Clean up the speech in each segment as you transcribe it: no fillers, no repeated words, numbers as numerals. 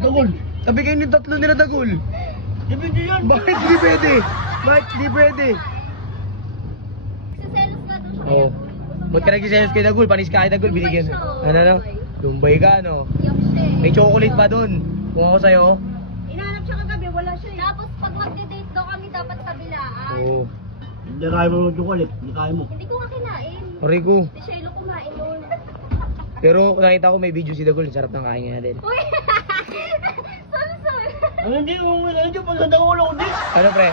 Dagol. Sabi kayo yung tatlo nila Dagol. Depende yan. Bakit di pwede? Bakit di pwede? Nagsiselos nga doon siya. Oo. Ba't ka nagsiselos kay Dagol? Panis ka kay Dagol, binigyan. Ano? Lumbay ka, ano? Iyak siya eh. May chocolate pa doon. Kung ako sa'yo. Inaanap siya kagabi, wala siya eh. Tapos pag magde-date daw kami dapat kabilaan. Oo. Hindi kaya mo ng chocolate. Hindi kaya mo. Hindi ko nga kinain. Aray ko. Si Shiloh kumain yun. Pero nakita ko may video si Dagol. Sarap ng kain niya din. Uy! Sorry. Ano hindi ko hindi pag sa Dagol ako din. Ano pre?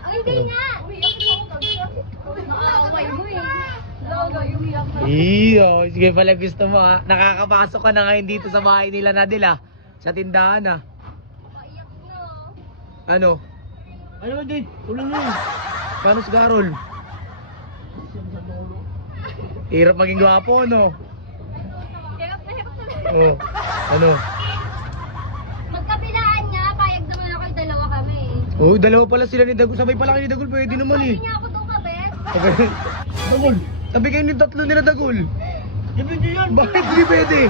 Ang hindi nga! Umiyak ako kagabi. Nakaaway mo eh. Nakaaway, umiyak ka. Iyo, sige pala gusto mo ha. Nakakapasok ka na ngayon dito sa bahay nila Nadel ha. Sa tindahan ha. Paiyak na. Ano? Ano ba din? Ulang na yun. Paano si Carol? Hirap maging gwapo, no? Hirap na hirap na. Oh, ano? Magkabilaan nga, payag naman ako yung dalawa kami eh. Oh, dalawa pala sila ni Dagol. Sabay pala kayo ni Dagol, pwede naman eh. Sabi niya ako doon ka, bes. Okay. Dagol. Sabi kayo yung tatlo nila Dagol. Depende yan. Bakit di pwede?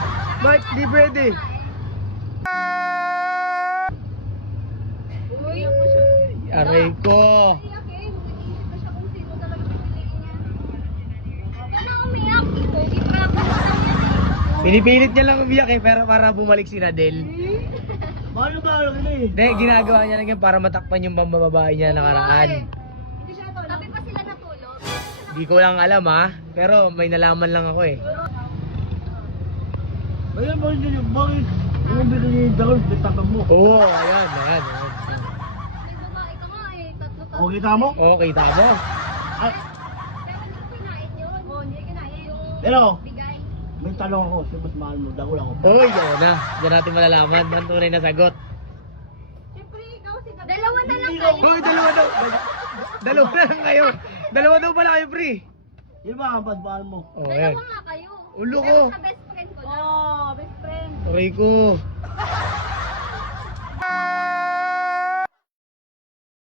Bakit di pwede? Uy, ako siya. Aray ko. Iyak eh, mag-iisip pa siya kung sino talaga pipiliin niya. Huwag ka na umiyak. Hindi pa lang yan eh. Pinipilit niya lang umiyak eh, pero para bumalik si Nadel. Paano ba alam na eh? Hindi, ginagawa niya lang yan para matakpan yung pambababae niya nakaraan. Hindi siya ito. Tabi pa sila natulog. Di ko lang alam ha, pero may nalaman lang ako eh. Ayun, bakit hindi? Bakit? Ang bigay ni Dagol, bitapang mo. Oo, ayan. May babae ka nga eh. Tatlo ka. O, kita mo? Oo, kita mo. Ah, Pero hindi ko kinain yun. Oo, hindi kinain yung pero, bigay. may tanong ako. Sino mas mahal mo? Dagol ako. Uy, yan na. Diyan natin malalaman. Ang tunay na sagot. Siyempre, ikaw si dalawa na lang kayo. Uy, dalawa daw. Dalawa na lang kayo. Dalawa daw pala kayo, pre. Sino ba ang mas mahal mo? Oh, ayan. Dalawa nga kayo. Ulo ko. Pero sa best friend ko lang. Oo, best friend. Aray ko.